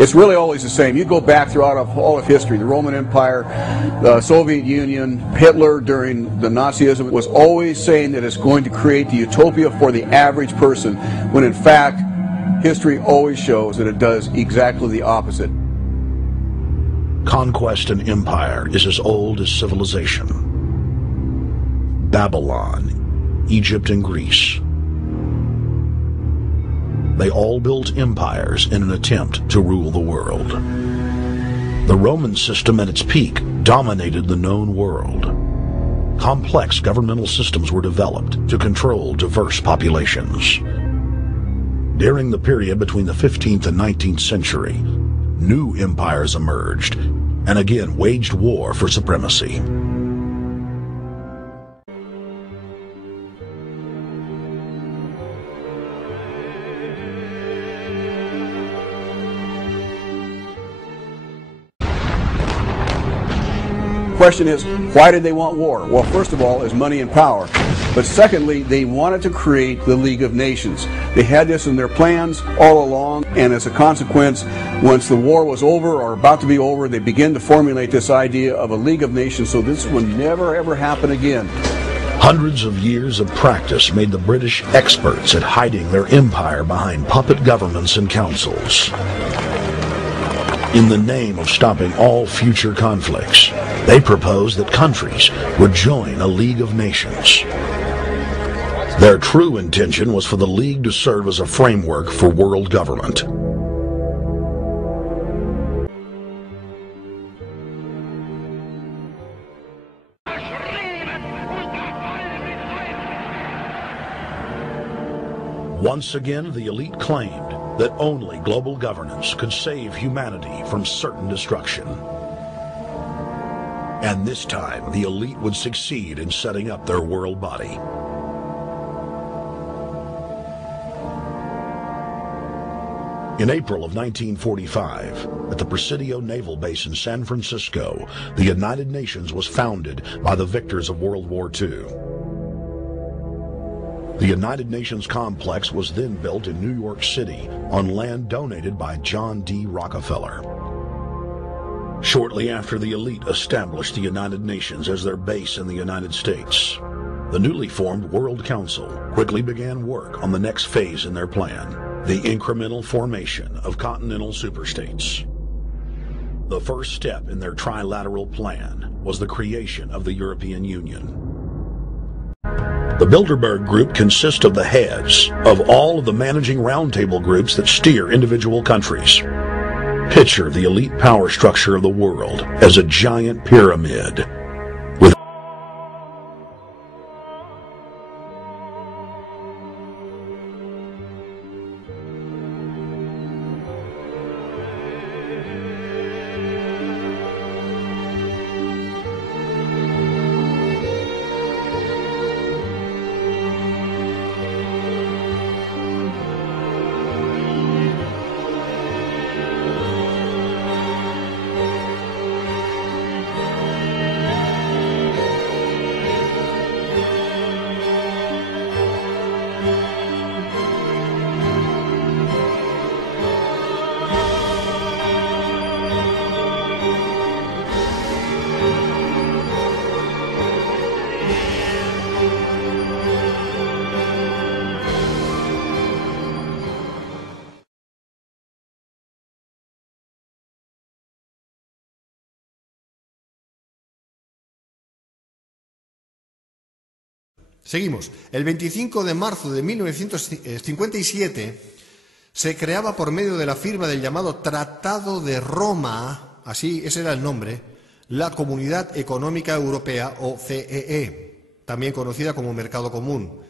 It's really always the same. You go back throughout all of history, the Roman Empire, the Soviet Union, Hitler during the Nazism was always saying that it's going to create the utopia for the average person, when in fact, history always shows that it does exactly the opposite. Conquest and empire is as old as civilization. Babylon, Egypt and Greece. They all built empires in an attempt to rule the world. The Roman system at its peak dominated the known world. Complex governmental systems were developed to control diverse populations. During the period between the 15th and 19th century, new empires emerged and again waged war for supremacy. Question is, why did they want war? Well, first of all, is money and power. But secondly, they wanted to create the League of Nations. They had this in their plans all along, and as a consequence, once the war was over or about to be over, they began to formulate this idea of a League of Nations, so this would never ever happen again. Hundreds of years of practice made the British experts at hiding their empire behind puppet governments and councils. In the name of stopping all future conflicts, they proposed that countries would join a League of Nations. Their true intention was for the League to serve as a framework for world government. Once again, the elite claimed that only global governance could save humanity from certain destruction. And this time, the elite would succeed in setting up their world body. In April of 1945, at the Presidio Naval Base in San Francisco, the United Nations was founded by the victors of World War II. The United Nations complex was then built in New York City on land donated by John D. Rockefeller. Shortly after the elite established the United Nations as their base in the United States, the newly formed World Council quickly began work on the next phase in their plan, the incremental formation of continental superstates. The first step in their trilateral plan was the creation of the European Union. The Bilderberg Group consists of the heads of all of the managing roundtable groups that steer individual countries. Picture the elite power structure of the world as a giant pyramid. Seguimos. El 25 de marzo de 1957 se creaba por medio de la firma del llamado Tratado de Roma, así ese era el nombre, la Comunidad Económica Europea o CEE, también conocida como Mercado Común.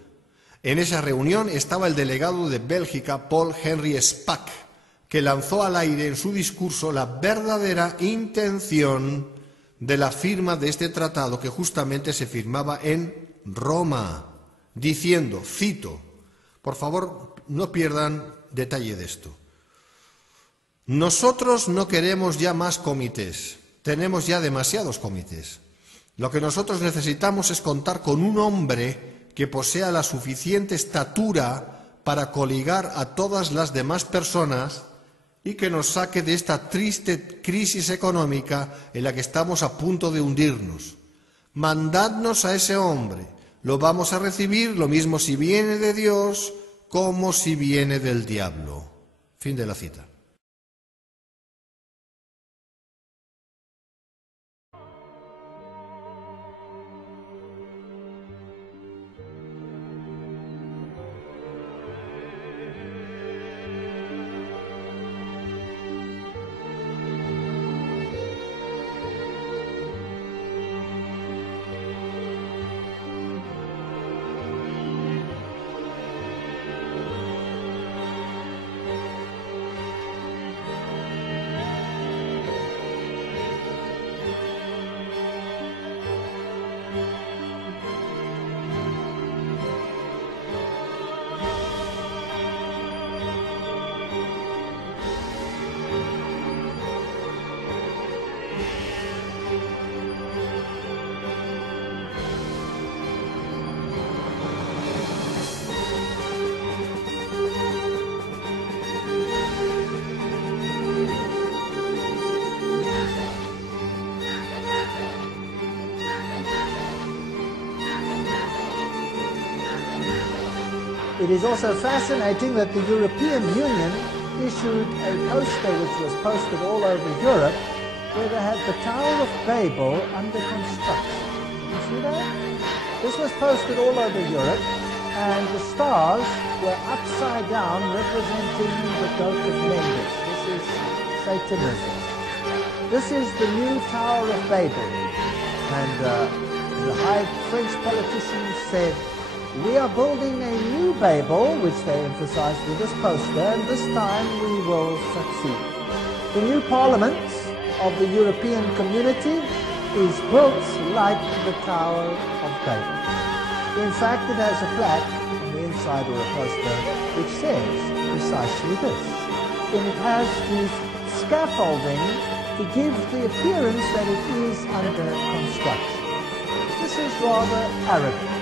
En esa reunión estaba el delegado de Bélgica, Paul Henry Spaak, que lanzó al aire en su discurso la verdadera intención de la firma de este tratado, que justamente se firmaba en Roma, diciendo, cito, por favor no pierdan detalle de esto: nosotros no queremos ya más comités, tenemos ya demasiados comités. Lo que nosotros necesitamos es contar con un hombre que posea la suficiente estatura para coligar a todas las demás personas y que nos saque de esta triste crisis económica en la que estamos a punto de hundirnos. Mandadnos a ese hombre, lo vamos a recibir, lo mismo si viene de Dios como si viene del diablo. Fin de la cita. It is also fascinating that the European Union issued a poster which was posted all over Europe where they had the Tower of Babel under construction. You see that? This was posted all over Europe and the stars were upside down representing the goat of Mendes. This is Satanism. This is the new Tower of Babel. And the high French politicians said, we are building a new Babel, which they emphasized with this poster, and this time we will succeed. The new parliament of the European community is built like the Tower of Babel. In fact, it has a plaque on the inside or a poster which says precisely this. And it has this scaffolding to give the appearance that it is under construction. This is rather arrogant.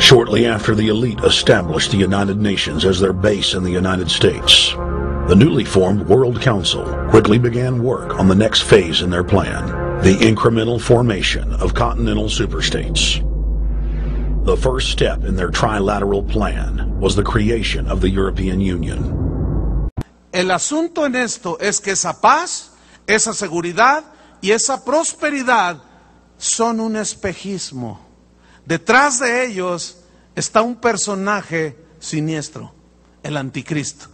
Shortly after the elite established the United Nations as their base in the United States, the newly formed World Council quickly began work on the next phase in their plan, the incremental formation of continental superstates. The first step in their trilateral plan was the creation of the European Union. El asunto en esto es que esa paz, esa seguridad y esa prosperidad son un espejismo. Detrás de ellos está un personaje siniestro, el anticristo.